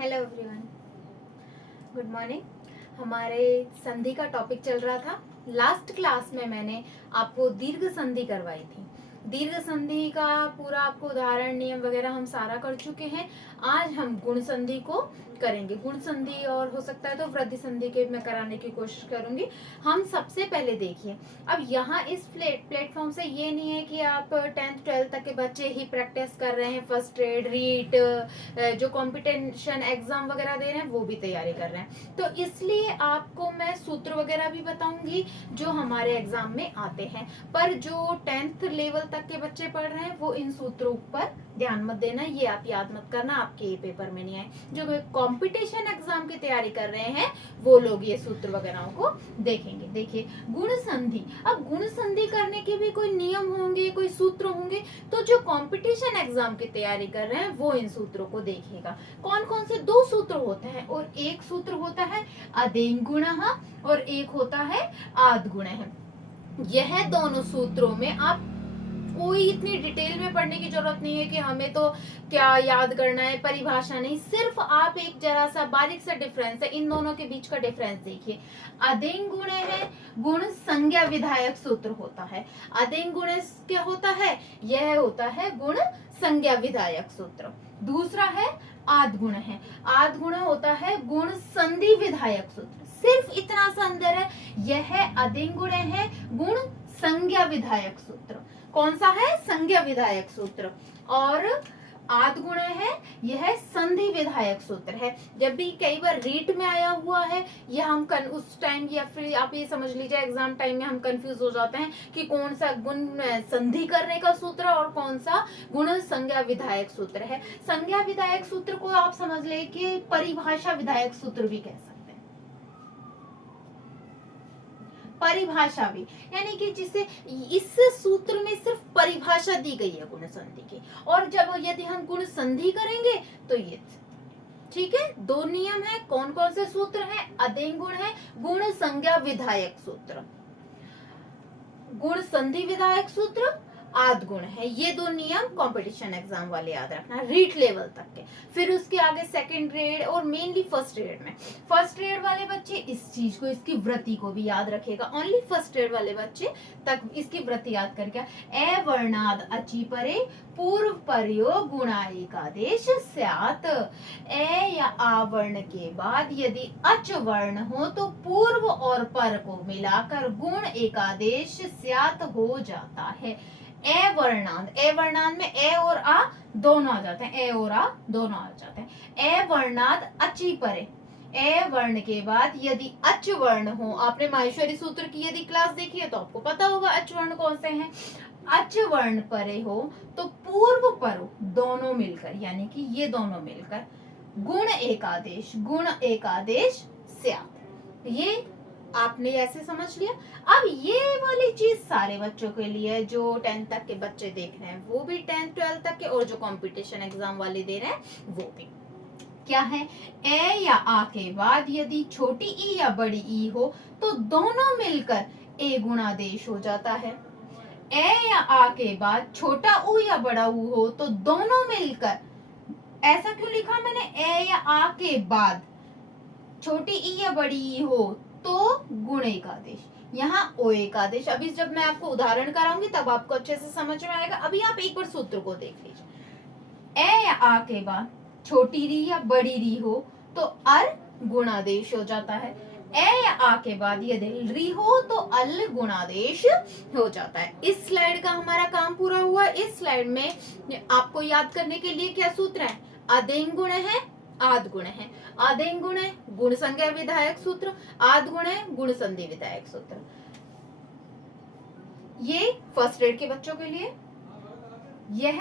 Hello everyone, good morning. हमारे संधि का टॉपिक चल रहा था। लास्ट क्लास में मैंने आपको दीर्घ संधि करवाई थी। दीर्घ संधि का पूरा आपको उदाहरण, नियम वगैरह हम सारा कर चुके हैं। आज हम गुण संधि को करेंगे। गुण संधि और हो सकता है तो वृद्धि संधि के मैं कराने की कोशिश करूंगी। हम सबसे पहले देखिए, अब यहाँ इस प्लेटफॉर्म से ये नहीं है कि आप 10th 12th तक के बच्चे ही प्रैक्टिस कर रहे हैं, फर्स्ट ग्रेड रीट जो कंपटीशन एग्जाम वगैरह दे रहे हैं वो भी तैयारी कर रहे हैं। तो इसलिए आपको मैं सूत्र वगैरह भी बताऊंगी जो हमारे एग्जाम में आते हैं। पर जो 10th लेवल तक के बच्चे पढ़ रहे हैं वो इन सूत्रों पर ध्यान मत देना, ये आप याद मत करना, आपके पेपर में नहीं आए। जो कंपटीशन एग्जाम की तैयारी कर रहे हैं वो लोग ये सूत्र वगैरह को देखेंगे। देखिए गुण संधि, अब गुण संधि करने के भी कोई नियम होंगे, कोई सूत्र होंगे। तो जो कंपटीशन एग्जाम की तैयारी कर रहे हैं वो इन सूत्रों को देखेगा। कौन कौन से दो सूत्र होते हैं, और एक सूत्र होता है अदेंग गुणः और एक होता है आद गुणः। यह दोनों सूत्रों में आप कोई इतनी डिटेल में पढ़ने की जरूरत नहीं है कि हमें तो क्या याद करना है, परिभाषा नहीं, सिर्फ आप एक जरा सा बारीक सा डिफरेंस है, इन दोनों के बीच का डिफरेंस देखिए। अदेंग गुण है, गुण संज्ञा विधायक सूत्र होता है। अदेंग गुण क्या होता है, यह होता है गुण संज्ञा विधायक सूत्र। दूसरा है आद गुण है, आद गुण होता है गुण संधि विधायक सूत्र। सिर्फ इतना सा अंदर है, यह अदेंग गुण है गुण संज्ञा विधायक सूत्र। कौन सा है, संज्ञा विधायक सूत्र। और आद गुण है, यह संधि विधायक सूत्र है। जब भी कई बार रीट में आया हुआ है, या हम उस टाइम, या फिर आप ये समझ लीजिए एग्जाम टाइम में हम कंफ्यूज हो जाते हैं कि कौन सा गुण संधि करने का सूत्र और कौन सा गुण संज्ञा विधायक सूत्र है। संज्ञा विधायक सूत्र को आप समझ ले कि परिभाषा विधायक सूत्र भी कह सकते हैं। परिभाषा भी, यानी कि जिसे इस सूत्र में सिर्फ परिभाषा दी गई है गुण संधि की, और जब यदि हम गुण संधि करेंगे तो ये ठीक है। दो नियम है, कौन कौन से सूत्र हैं, अदेंग गुण है, गुण संज्ञा विधायक सूत्र, गुण संधि विधायक सूत्र, आद गुण है। ये दो नियम कंपटीशन एग्जाम वाले याद रखना, रीट लेवल तक के। फिर उसके आगे सेकंड ग्रेड और मेनली फर्स्ट ग्रेड में, फर्स्ट ग्रेड वाले बच्चे इस चीज को, इसकी वृत्ति को भी याद रखेगा। ओनली फर्स्ट ग्रेड वाले बच्चे तक इसकी वृत्ति याद करके, ए वर्णाद अचि परे पूर्व परयो गुणा एकादेश स्यात्। ए या आ वर्ण के बाद यदि अच वर्ण हो तो पूर्व और पर को मिलाकर गुण एकादेश स्यात् हो जाता है। ए वर्णांत, ए वर्णांत में ए और आ दोनों आ जाते हैं, ए और आ दोनों आ जाते हैं। ए वर्णात अचि परे, ए वर्ण के बाद यदि अच वर्ण हो, आपने माहेश्वरी सूत्र की यदि क्लास देखी है तो आपको पता होगा अच वर्ण कौन से हैं। अच वर्ण परे हो तो पूर्व परो दोनों मिलकर, यानी कि ये दोनों मिलकर गुण एकादेश, गुण एकादेश स्यात्। ये आपने ऐसे समझ लिया। अब ये वाली चीज सारे बच्चों के लिए, जो 10th तक के बच्चे देख रहे हैं वो भी 10th 12th तक के, और जो कंपटीशन एग्जाम वाले दे रहे हैं वो भी। क्या है, ए या आ के बाद यदि छोटी ई या बड़ी ई हो तो दोनों मिलकर ए गुणादेश हो जाता है। ए या आ के बाद छोटा ऊ या बड़ा ऊ हो तो दोनों मिलकर, ऐसा क्यों लिखा मैंने, ए या आ के बाद छोटी ई या बड़ी ई हो तो गुण एकादेश, यहाँ ओ एकादेश। अभी जब मैं आपको उदाहरण कराऊंगी तब आपको अच्छे से समझ में आएगा। अभी आप एक बार सूत्र को देख लीजिए। ए या आ के बाद छोटी री या बड़ी री हो तो अर गुणादेश हो जाता है। ए या आ के बाद यदि री हो तो अल गुणादेश हो जाता है। इस स्लाइड का हमारा काम पूरा हुआ। इस स्लाइड में आपको याद करने के लिए क्या सूत्र है, अदेंग गुण है, आद गुण है। आदेंग गुण है गुण संज्ञा विधायक सूत्र, आद गुण है गुण संधि विधायक सूत्र। ये फर्स्ट ग्रेड के बच्चों के लिए। यह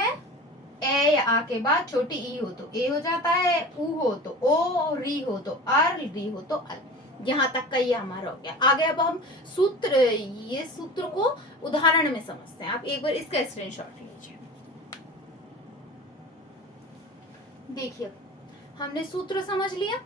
ए या आ के बाद छोटी ई हो तो ए हो जाता है, ऊ हो तो ओ, री हो तो अर, री हो तो अल। यहाँ तक का ये हमारा हो गया। आगे अब हम सूत्र, ये सूत्र को उदाहरण में समझते हैं। आप एक बार इसका स्क्रीनशॉट लीजिए। देखिए हमने सूत्र समझ लिया।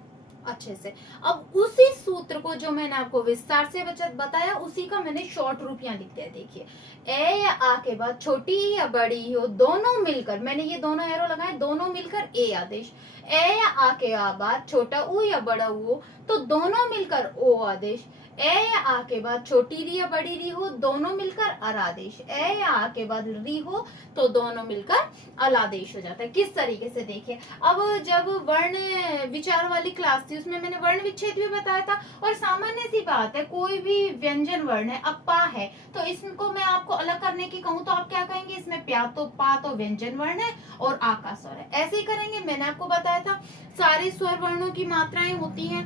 अच्छे से। अब उसी सूत्र को जो मैंने आपको विस्तार से बताया, उसी का मैंने शॉर्ट रूप यहाँ लिख दिया। देखिए, ए या आ के बाद छोटी या बड़ी हो, दोनों मिलकर, मैंने ये दोनों एरो लगाए, दोनों मिलकर ए आदेश। ए या आ के बाद छोटा ऊ या बड़ा ऊ हो, तो दोनों मिलकर ओ आदेश। ए या आ के बाद छोटी री या बड़ी री हो, दोनों मिलकर अर आदेश। ए या आ के बाद री हो, तो दोनों मिलकर अल आदेश हो जाता है। किस तरीके से, देखिए, अब जब वर्ण विचार वाली क्लास थी, उसमें मैंने वर्ण विच्छेद भी बताया था। और सामान्य सी बात है, कोई भी व्यंजन वर्ण है, अब पा है, तो इसको मैं आपको अलग करने की कहूँ तो आप क्या कहेंगे, इसमें प्या तो पा तो व्यंजन वर्ण है और आ का स्वर है, ऐसे ही करेंगे। मैंने आपको बताया था सारे स्वर वर्णों की मात्राएं होती हैं।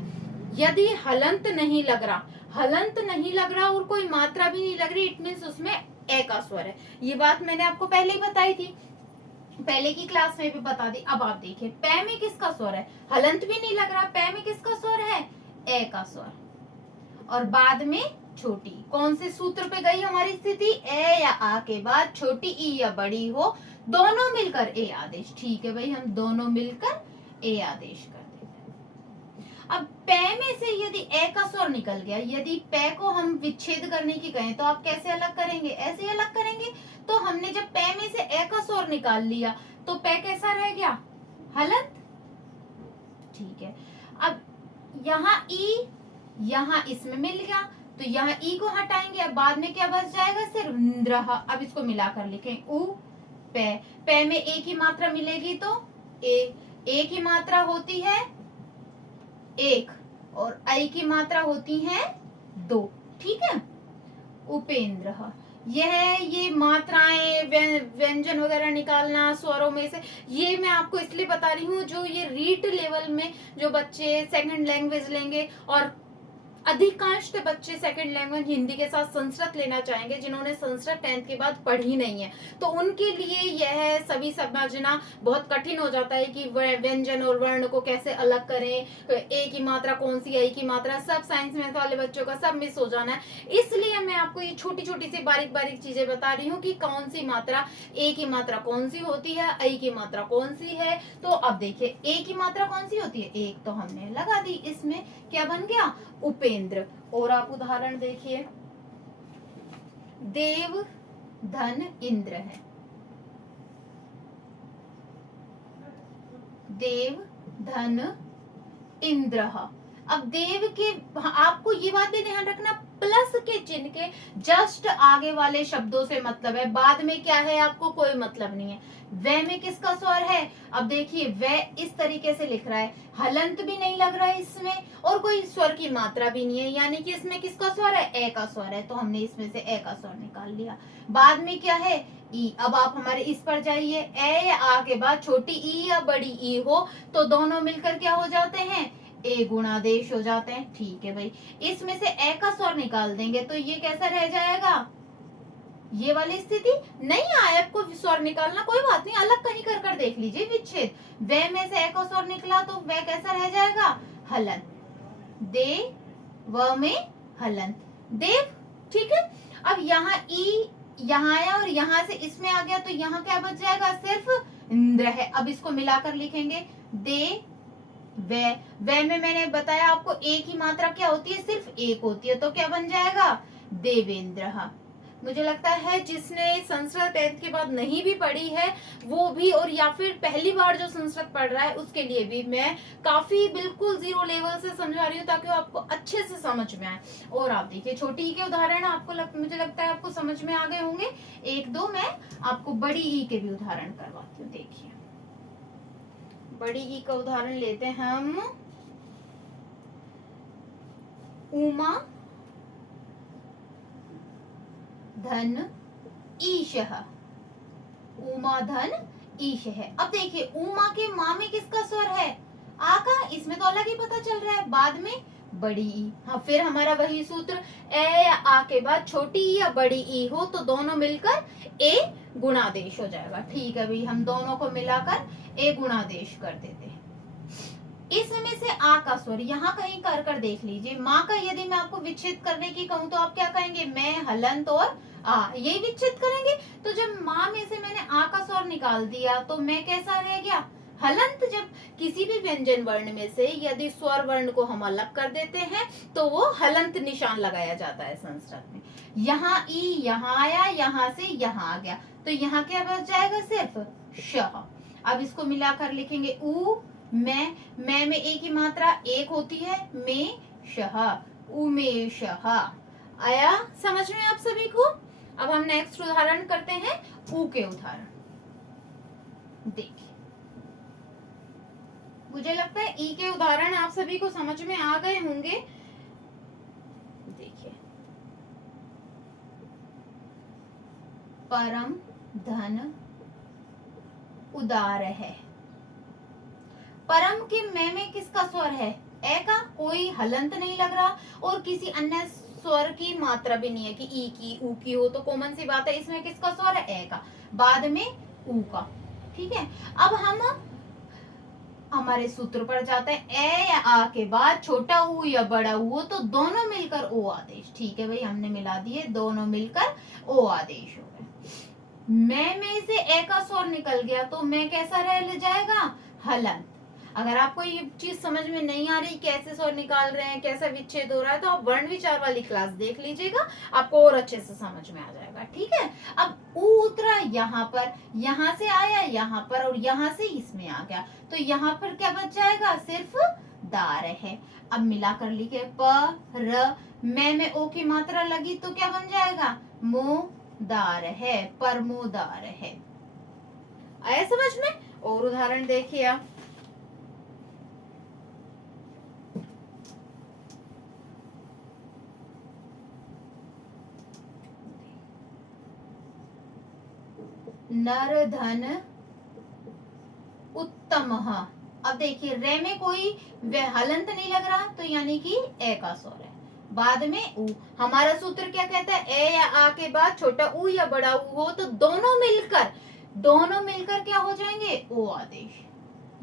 यदि हलंत नहीं लग रहा, हलंत नहीं लग रहा और कोई मात्रा भी नहीं लग रही, इट मीन्स उसमें ए का स्वर है। ये बात मैंने आपको पहले ही बताई थी, पहले की क्लास में भी बता दी। अब आप देखिए, पै में किसका स्वर है, हलंत भी नहीं लग रहा, पै में किसका स्वर है, ए का स्वर। और बाद में छोटी, कौन से सूत्र पे गई हमारी स्थिति, ए या आ के बाद छोटी ई या बड़ी हो, दोनों मिलकर ए आदेश। ठीक है भाई, हम दोनों मिलकर ए आदेश कर देते हैं। अब पै में से यदि ए का स्वर निकल गया, यदि पै को हम विच्छेद करने की कहें तो आप कैसे अलग करेंगे, ऐसे ही अलग करेंगे। तो हमने जब पै में से ए का स्वर निकाल लिया, तो पै कैसा रह गया, हलंत। ठीक है, अब यहाँ ई, यहाँ इसमें मिल गया, तो यहाँ ई को हटाएंगे, अब बाद में क्या बच जाएगा, सिर्फ रहा। अब इसको मिलाकर लिखें, उ पै। पै में ए की मात्रा मिलेगी तो ए की मात्रा होती है एक और आई की मात्रा होती है दो। ठीक है, उपेंद्र, ये मात्राएं व्यंजन वगैरह निकालना स्वरों में से, ये मैं आपको इसलिए बता रही हूँ, जो ये रीट लेवल में जो बच्चे सेकंड लैंग्वेज लेंगे, और अधिकांश बच्चे सेकंड लैंग्वेज हिंदी के साथ संस्कृत लेना चाहेंगे, जिन्होंने संस्कृत 10th के बाद पढ़ी नहीं है, तो उनके लिए यह सभी समझना बहुत कठिन हो जाता है कि व्यंजन और वर्ण को कैसे अलग करें, ए की मात्रा कौन सी, आई की मात्रा, सब साइंस में वाले बच्चों का सब मिस हो जाना है। इसलिए मैं आपको ये छोटी छोटी सी बारीक बारीक चीजें बता रही हूँ कि कौन सी मात्रा, ए की मात्रा कौन सी होती है, आई की मात्रा कौन सी है। तो अब देखिए, ए की मात्रा कौन सी होती है, एक तो हमने लगा दी, इसमें क्या बन गया, उपेंद्र। और आप उदाहरण देखिए, देव धन इंद्र है, देव धन इंद्र। अब देव के, आपको ये बात भी ध्यान रखना, प्लस के चिन्ह के जस्ट आगे वाले शब्दों से मतलब है, बाद में क्या है आपको कोई मतलब नहीं है। वह में किसका स्वर है, अब देखिए, वह इस तरीके से लिख रहा है, हलंत भी नहीं लग रहा है इसमें और कोई स्वर की मात्रा भी नहीं है, यानी कि इसमें किसका स्वर है, ए का स्वर है, तो हमने इसमें से ए का स्वर निकाल लिया। बाद में क्या है, ई। अब आप हमारे इस पर जाइए, ए या आ के बाद छोटी ई या बड़ी ई हो, तो दोनों मिलकर क्या हो जाते हैं, ए गुणादेश हो जाते हैं। ठीक है भाई, इसमें से ए का स्वर निकाल देंगे तो ये कैसा रह जाएगा, ये वाली स्थिति। नहीं आया आपको स्वर निकालना, कोई बात नहीं, अलग कहीं कर कर देख लीजिए विच्छेद। वे में से ए का स्वर निकला तो वह कैसा रह जाएगा, हलंत। दे व में हलंत, देव। ठीक है, अब यहाँ ई यहाँ आया और यहाँ से इसमें आ गया, तो यहाँ क्या बच जाएगा, सिर्फ इंद्र है। अब इसको मिलाकर लिखेंगे, दे वे में मैंने बताया आपको ए की मात्रा क्या होती है, सिर्फ एक होती है, तो क्या बन जाएगा, देवेंद्र। मुझे लगता है जिसने संस्कृत 10th के बाद नहीं भी पढ़ी है वो भी, और या फिर पहली बार जो संस्कृत पढ़ रहा है उसके लिए भी मैं काफी बिल्कुल 0 लेवल से समझा रही हूँ, ताकि आपको अच्छे से समझ में आए। और आप देखिए, छोटी ई के उदाहरण आपको मुझे लगता है आपको समझ में आ गए होंगे। एक दो मैं आपको बड़ी ई के भी उदाहरण करवाती हूँ। देखिए, बड़ी ई का उदाहरण लेते हैं हम, उमा धन ईशः, उमा धन ईश है। अब देखिए, उमा के माँ में किसका स्वर है, आ का, इसमें तो अलग ही पता चल रहा है, बाद में बड़ी ई। हाँ, फिर हमारा वही सूत्र, ए या आ के बाद छोटी ई या बड़ी ई हो, तो दोनों मिलकर ए गुणादेश हो जाएगा। ठीक है भाई, हम दोनों को मिलाकर ए गुणादेश कर देते हैं। इसमें से आ का स्वर यहाँ कहीं कर कर देख लीजिए। माँ का यदि मैं आपको विच्छेद करने की कहूँ तो आप क्या कहेंगे, मैं, हलंत और आ, यही विच्छेद करेंगे। तो जब माँ में से मैंने आ का स्वर निकाल दिया तो मैं कैसा रह गया, हलंत जब किसी भी व्यंजन वर्ण में से यदि स्वर वर्ण को हम अलग कर देते हैं तो वो हलंत निशान लगाया जाता है संस्कृत में। यहाँ ई यहाँ आया, यहाँ से यहाँ आ गया, तो यहाँ क्या बच जाएगा, सिर्फ श। अब इसको मिलाकर लिखेंगे उ मैं में ए की मात्रा एक होती है, में शह, उमेशः। आया समझ में आप सभी को? अब हम नेक्स्ट उदाहरण करते हैं, ऊ के उदाहरण। देखिए, मुझे लगता है ई के उदाहरण आप सभी को समझ में आ गए होंगे। देखिए, परम धन उदार है। परम के में किसका स्वर है, ए का, कोई हलंत नहीं लग रहा और किसी अन्य स्वर की मात्रा भी नहीं है कि ई की, ऊ की हो, तो कॉमन सी बात है इसमें किसका स्वर है, ए का, बाद में ऊ का। ठीक है, अब हम हमारे सूत्र पर जाते हैं, ए या आ के बाद छोटा ऊ या बड़ा ऊ हो तो दोनों मिलकर ओ आदेश। ठीक है भाई, हमने मिला दिए, दोनों मिलकर ओ आदेश हो गए। मैं में से ए का स्वर निकल गया तो मैं कैसा रह जाएगा, हलंत। अगर आपको ये चीज समझ में नहीं आ रही कैसे स्वर निकाल रहे हैं, कैसा विच्छेद हो रहा है, तो आप वर्ण विचार वाली क्लास देख लीजिएगा, आपको और अच्छे से समझ में आ जाएगा। ठीक है, अब ऊ उतरा यहाँ पर, यहाँ से आया यहाँ पर और यहाँ से इसमें आ गया, तो यहाँ पर क्या बच जाएगा, सिर्फ दार है। अब मिलाकर लिखे प र, में ओ की मात्रा लगी तो क्या बन जाएगा, मोदार है, परमोदार है। आया समझ में? और उदाहरण देखिए आप, नर धन उत्तम। अब देखिए, रे में कोई हलंत नहीं लग रहा तो यानी कि ए का स्वर है, बाद में ऊ। हमारा सूत्र क्या कहता है, ए या आ के बाद छोटा ऊ या बड़ा ऊ हो तो दोनों मिलकर क्या हो जाएंगे, ओ आदेश।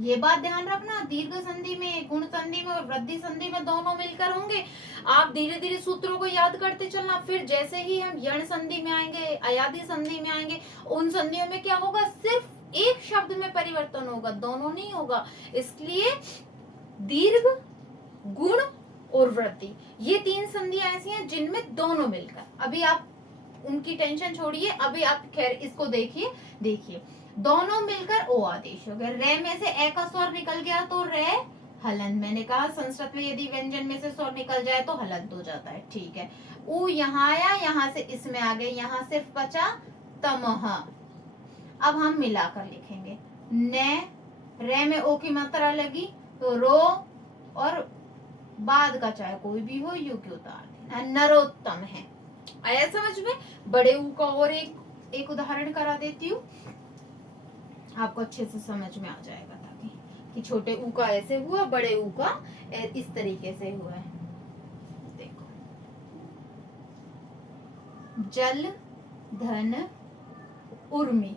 ये बात ध्यान रखना, दीर्घ संधि में, गुण संधि में और वृद्धि संधि में दोनों मिलकर होंगे। आप धीरे धीरे सूत्रों को याद करते चलना, फिर जैसे ही हम यण संधि में आएंगे, अयादि संधि में आएंगे, उन संधियों में क्या होगा, सिर्फ एक शब्द में परिवर्तन होगा, दोनों नहीं होगा। इसलिए दीर्घ, गुण और वृद्धि, ये तीन संधियां ऐसी हैं जिनमें दोनों मिलकर, अभी आप उनकी टेंशन छोड़िए, अभी आप खैर इसको देखिए दोनों मिलकर ओ आदेश हो गए। रे में से ए का स्वर निकल गया तो रे हलंत। मैंने कहा संस्कृत में यदि व्यंजन में से स्वर निकल जाए तो हलंत हो जाता है। ठीक है, ऊ यहाँ आया, यहाँ से इसमें आ गए, यहाँ सिर्फ बचा तमह। अब हम मिलाकर लिखेंगे, ने रे में ओ की मात्रा लगी तो रो और बाद का चाहे कोई भी हो यू के उतार देना, नरोत्तम है। आया समझ में? बड़े ऊ का और एक उदाहरण करा देती हूँ, आपको अच्छे से समझ में आ जाएगा, ताकि कि छोटे ऊ का ऐसे हुआ, बड़े ऊ का इस तरीके से हुआ है। देखो, जल धन उर्मी।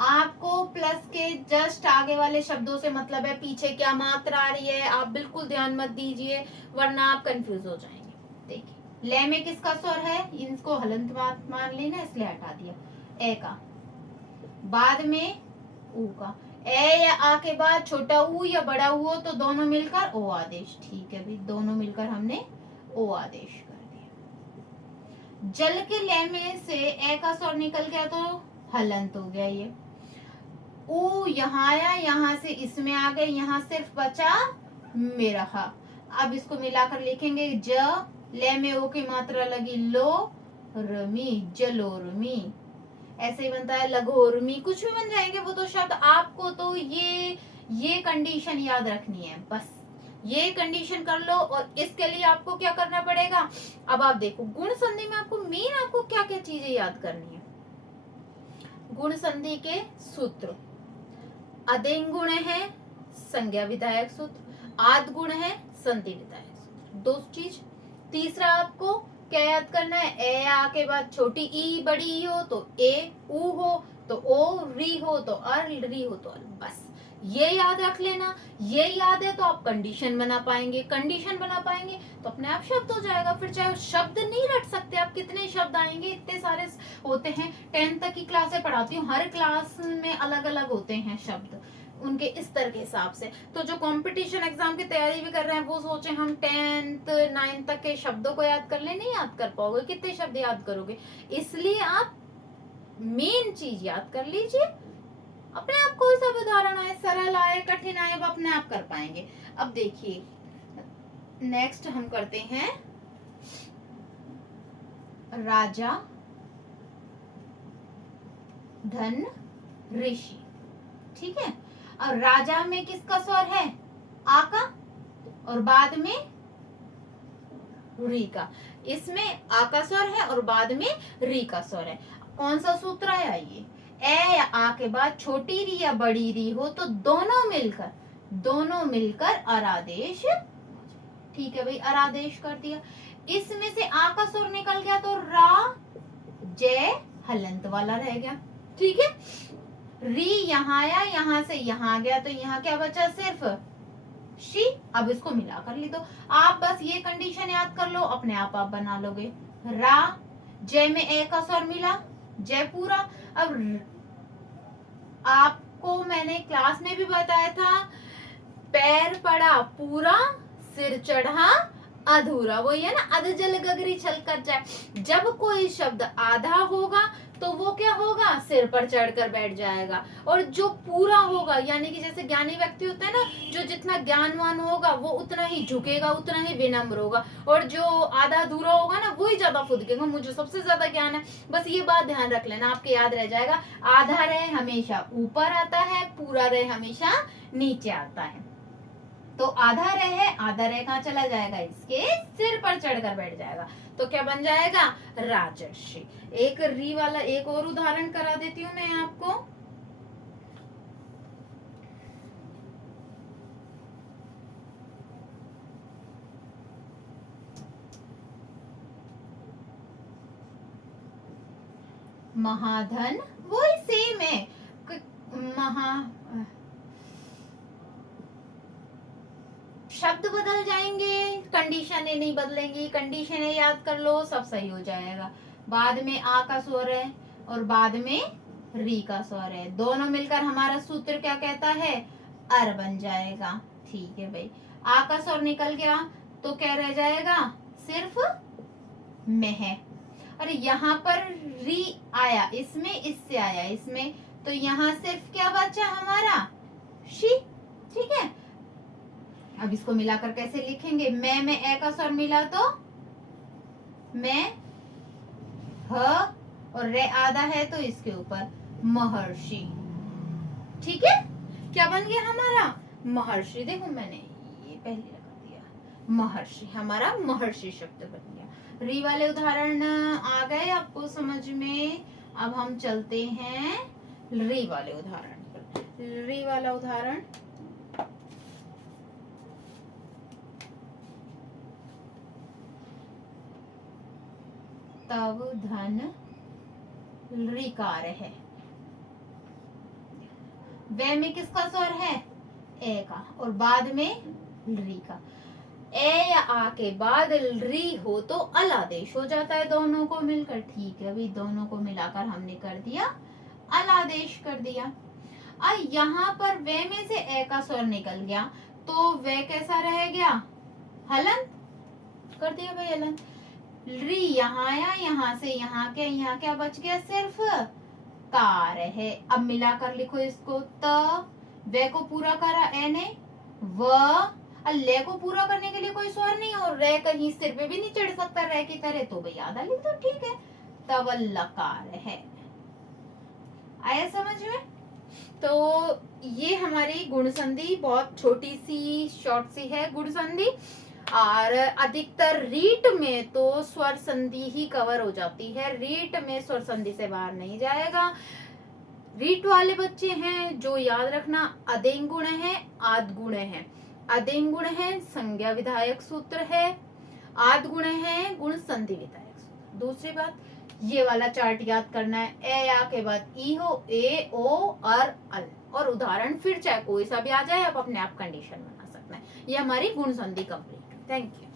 आपको प्लस के जस्ट आगे वाले शब्दों से मतलब है, पीछे क्या मात्रा आ रही है आप बिल्कुल ध्यान मत दीजिए, वरना आप कंफ्यूज हो जाएंगे। देखिए, ले में किसका स्वर है, इनको हलंत मान लेना, इसलिए हटा दिया, ए का, बाद में ऊ का। ए या आ के बाद छोटा ऊ या बड़ा ऊ हो तो दोनों मिलकर ओ आदेश। ठीक है भाई, दोनों मिलकर हमने ओ आदेश कर दिया। जल के ले में से ए का स्वर निकल गया तो हलंत हो गया ये। ऊ यहाँ आया, यहाँ से इसमें आ गए, यहाँ सिर्फ बचा मेरा। अब इसको मिलाकर लिखेंगे, ज ले में ओ की मात्रा लगी, लो रमी, जलोरमी। ऐसे ही बनता है लघोर्मी, कुछ भी बन जाएंगे वो तो शब्द। आपको तो ये कंडीशन याद रखनी है, बस ये कंडीशन कर लो। और इसके लिए आपको क्या करना पड़ेगा, अब आप देखो, गुण संधि में आपको मेन आपको क्या क्या चीजें याद करनी है। गुण संधि के सूत्र, अदेंग गुण है संज्ञा विधायक सूत्र, आद गुण है संधि विधायक सूत्र, दो चीज। तीसरा आपको क्या याद करना है, ए आ के बाद छोटी ई बड़ी ई हो तो ए, ऊ हो तो ओ, री हो तो अर, री हो तो अल। बस ये याद रख लेना। ये याद है तो आप कंडीशन बना पाएंगे, कंडीशन बना पाएंगे तो अपने आप शब्द हो जाएगा। फिर चाहे शब्द नहीं रट सकते आप, कितने शब्द आएंगे, इतने सारे होते हैं। 10th तक की क्लासें पढ़ाती हूँ, हर क्लास में अलग अलग होते हैं शब्द। उनके स्तर के हिसाब से। तो जो कंपटीशन एग्जाम की तैयारी भी कर रहे हैं वो सोचे हम 10th 9th तक के शब्दों को याद कर ले, नहीं याद कर पाओगे, कितने शब्द याद करोगे। इसलिए आप मेन चीज याद कर लीजिए, अपने आप कोई सा उदाहरण आए, सरल आए कठिन आए, वो अपने आप कर पाएंगे। अब देखिए नेक्स्ट हम करते हैं राजा धन ऋषि। ठीक है, और राजा में किसका स्वर है, आ का, और बाद में री का। इसमें आ का स्वर है और बाद में री का स्वर है। कौन सा सूत्र है ये, ए या आ के बाद छोटी री या बड़ी री हो तो दोनों मिलकर अरादेश। ठीक है भाई, अरादेश कर दिया। इसमें से आ का स्वर निकल गया तो रा जय हलंत वाला रह गया। ठीक है, री यहाँ आया, यहाँ से यहाँ गया, तो यहाँ क्या बचा, सिर्फ शी। अब इसको मिलाकर लिख दो। आप बस ये कंडीशन याद कर लो, अपने आप बना लोगे। रा जय में ए का स्वर मिला, जय पूरा। अब आपको मैंने क्लास में भी बताया था, पैर पड़ा पूरा सिर चढ़ा अधूरा, वही है ना, अध जल गगरी छलकत जाए। जब कोई शब्द आधा होगा तो वो क्या होगा, सिर पर चढ़कर बैठ जाएगा। और जो पूरा होगा, यानी कि जैसे ज्ञानी व्यक्ति होता है ना, जो जितना ज्ञानवान होगा वो उतना ही झुकेगा, उतना ही विनम्र होगा, और जो आधा अधूरा होगा ना वही ज्यादा फुदकेगा, मुझे सबसे ज्यादा ज्ञान है। बस ये बात ध्यान रख लेना, आपके याद रह जाएगा। आधा रह हमेशा ऊपर आता है, पूरा रह हमेशा नीचे आता है। तो आधा रह कहाँ चला जाएगा, इसके सिर पर चढ़कर बैठ जाएगा, तो क्या बन जाएगा, राजर्षि। एक री वाला एक और उदाहरण करा देती हूँ मैं आपको। महाधन, वही सेम है, शब्द बदल जाएंगे, कंडीशनें नहीं बदलेंगी। कंडीशनें याद कर लो, सब सही हो जाएगा। बाद में आ का स्वर है और बाद में री का स्वर है, दोनों मिलकर हमारा सूत्र क्या कहता है, अर बन जाएगा। ठीक है भाई, आ का स्वर निकल गया तो क्या रह जाएगा, सिर्फ में है। और यहाँ पर री आया, इसमें इससे आया इसमें, तो यहाँ सिर्फ क्या बचा हमारा, शी। ठीक है, अब इसको मिलाकर कैसे लिखेंगे, मैं में ए का स्वर मिला तो मैं, ह और रे आधा है तो इसके ऊपर महर्षि। ठीक है, क्या बन गया हमारा, महर्षि। देखो मैंने ये पहले लगा दिया, महर्षि, हमारा महर्षि शब्द बन गया। री वाले उदाहरण आ गए आपको समझ में। अब हम चलते हैं री वाले उदाहरण पर। री वाला उदाहरण, तव धन ऋकार है, वे में किसका स्वर है, ए का, और बाद में री का। ए या आ के बाद री हो तो अल आदेश हो जाता है दोनों को मिलकर। ठीक है, अभी दोनों को मिलाकर हमने कर दिया, अल आदेश कर दिया। अब यहाँ पर वे में से ए का स्वर निकल गया तो वे कैसा रह गया, हलंत कर दिया भाई, हलंत। री यहाँ आया, यहाँ से यहाँ क्या बच गया, सिर्फ कार है। अब मिलाकर लिखो इसको, त वे को पूरा करा ए ने, व ले को पूरा करने के लिए कोई स्वर नहीं, और रे कहीं सिर पे भी नहीं चढ़ सकता रे की तरह, तो भाई आधा लिख दो। ठीक है, तब लकार है। आया समझ में। तो ये हमारी गुण संधि बहुत छोटी सी शॉर्ट सी है गुण संधि, और अधिकतर रीट में तो स्वर संधि ही कवर हो जाती है, रीट में स्वर संधि से बाहर नहीं जाएगा। रीट वाले बच्चे हैं जो याद रखना, अदेंग गुण है, आद गुण है। अदेंग गुण है संज्ञा विधायक सूत्र है, आद गुण है गुण संधि विधायक सूत्र। दूसरी बात, ये वाला चार्ट याद करना है, ए या के बाद ई हो, ए ओ और अल, और उदाहरण फिर चाहे कोई सा भी आ जाए, आप अपने आप कंडीशन बना सकते हैं। ये हमारी गुण संधि कंप्लीट। Thank you.